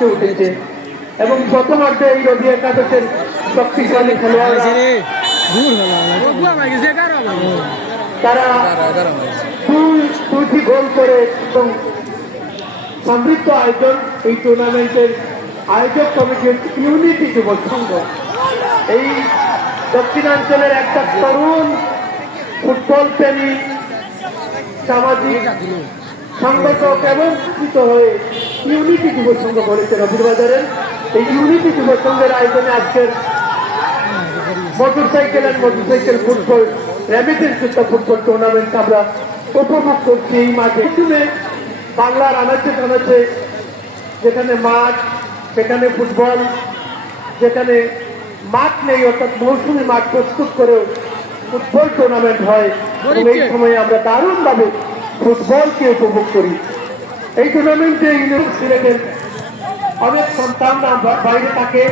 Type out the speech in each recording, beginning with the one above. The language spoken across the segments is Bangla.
শীর্ষে উঠেছে? এবং প্রথমার্ধে এই রবি একাদশের শক্তিশালী খেলোয়াড়রা তারা দুই দুইটি গোল করে এবং সমৃদ্ধ আয়োজন এই টুর্নামেন্টের আয়োজক কমিটির ইউনিটি যুব সংঘ। এই দক্ষিণাঞ্চলের একটা তরুণ ফুটবল প্রেমী সামাজিক সংগঠক শিক্ষিত হয়ে ইউনিটি যুব সংঘ গড়েছে রবিবাজারের এই ইউনিটি যুব সংঘের আয়োজনে আজকের মোটরসাইকেল আর মোটরসাইকেল ফুটবল র্যামিটেন্স যুক্ত ফুটবল টুর্নামেন্ট আমরা উপভোগ করছি এই মাঠে। শুনে বাংলার আনাচে কানাচে যেখানে মাঠ সেখানে ফুটবল যেখানে মাঠ নেই অর্থাৎ মৌসুমী মাঠ প্রস্তুত করেও ফুটবল টুর্নামেন্ট হয়। এই সময় আমরা দারুণভাবে ফুটবলকে উপভোগ করি। এই টুর্নামেন্টে ইউনিভার্সিটি সিলেটের অনেক সন্তানরা বাইরে থাকে,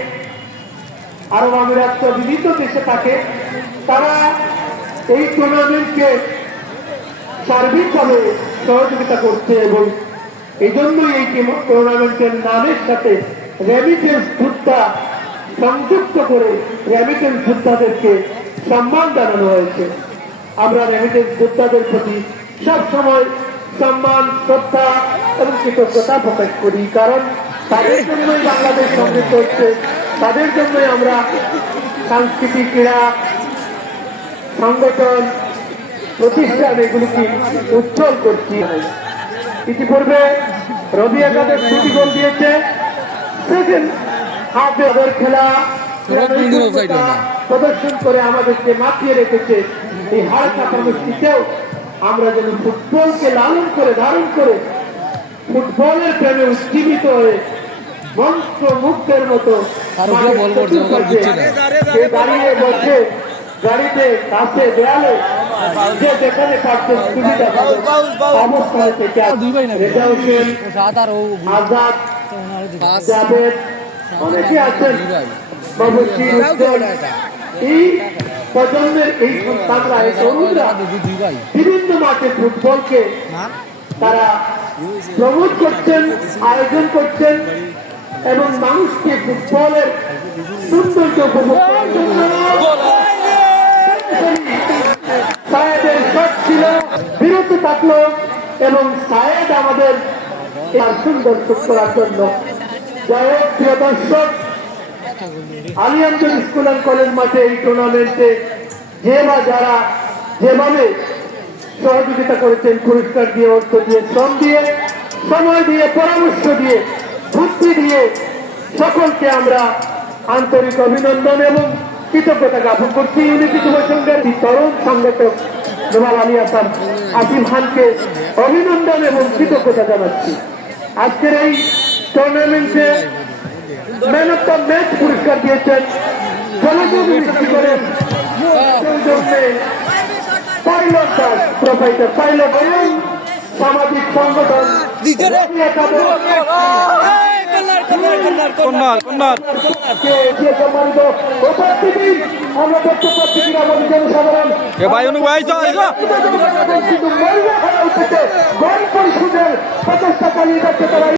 আরব আমিরাত বিভিন্ন দেশে থাকে। তারা এই টুর্নামেন্টকে সার্বিকভাবে সহযোগিতা করছে এবং এই জন্যই এই টুর্নামেন্টের নামের সাথে রেমিটেন্স ভুট্টা সংযুক্ত করে রেমিটেন্স ভুট্টাদেরকে সম্মান জানানো হয়েছে। আমরা রেমিটেন্স ভুট্টাদের প্রতি সবসময় সম্মান শ্রদ্ধা এবং কৃতজ্ঞতা প্রকাশ করি। কারণ তাদের জন্যই বাংলাদেশ সমৃদ্ধ হচ্ছে। তাদের জন্যই আমরা সাংস্কৃতিক ক্রীড়া সংগঠন প্রতিষ্ঠান এগুলিকে উজ্জ্বল করছি। ইতিপূর্বে রবি একাদশ দুটি গোল দিয়েছে। সেকেন্ড হাফে ওদের খেলা। প্রদর্শন করে আমাদেরকে মাতিয়ে রেখেছে। এই হার শীতেও আমরা যেন ফুটবলকে লালন করে ধারণ করে ফুটবলের প্রেমে উজ্জীবিত হয়ে মন্ত্র মুক্তের মতো দাঁড়িয়ে বসে গাড়িতে কাছে দেয়ালে যে যেখানে পাচ্ছে সুবিধা অবস্থানে থেকে রেজা হোসেন আজাদ জাভেদ অনেকে আছেন। এই প্রজন্মের এই সন্তানরা, এই তরুণরা বিভিন্ন মাঠে ফুটবলকে তারা প্রমোট করছেন, আয়োজন করছেন এবং মানুষকে ফুটবলের সৌন্দর্য উপভোগ করার জন্য ছিল, বিরত থাকল এবং সায়েদ আমাদের সুন্দর করার জন্য। হোক, প্রিয় দর্শক আলিয়ামগঞ্জ স্কুল অ্যান্ড কলেজ মাঠে এই টুর্নামেন্টে যে বা যারা যেভাবে সহযোগিতা করেছেন, পুরস্কার দিয়ে, অর্থ দিয়ে, শ্রম দিয়ে, সময় দিয়ে, পরামর্শ দিয়ে, বুদ্ধি দিয়ে সকলকে আমরা আন্তরিক অভিনন্দন এবং কৃতজ্ঞতা জ্ঞাপন করছি। ইউনিটি যুব সংঘের তরুণ সংগঠক নোমাল আলী আসাম আসিম খানকে অভিনন্দন এবং কৃতজ্ঞতা জানাচ্ছি। আজকের এই টুর্নামেন্টে ম্যান অফ দ্য ম্যাচ পুরস্কার দিয়েছেন জনযোগ সৃষ্টি করেন পাইলট দাস প্রোফাইটার পাইলট এবং সামাজিক সংগঠন পরিষদের প্রচেষ্টা চালিয়ে যাচ্ছে তারা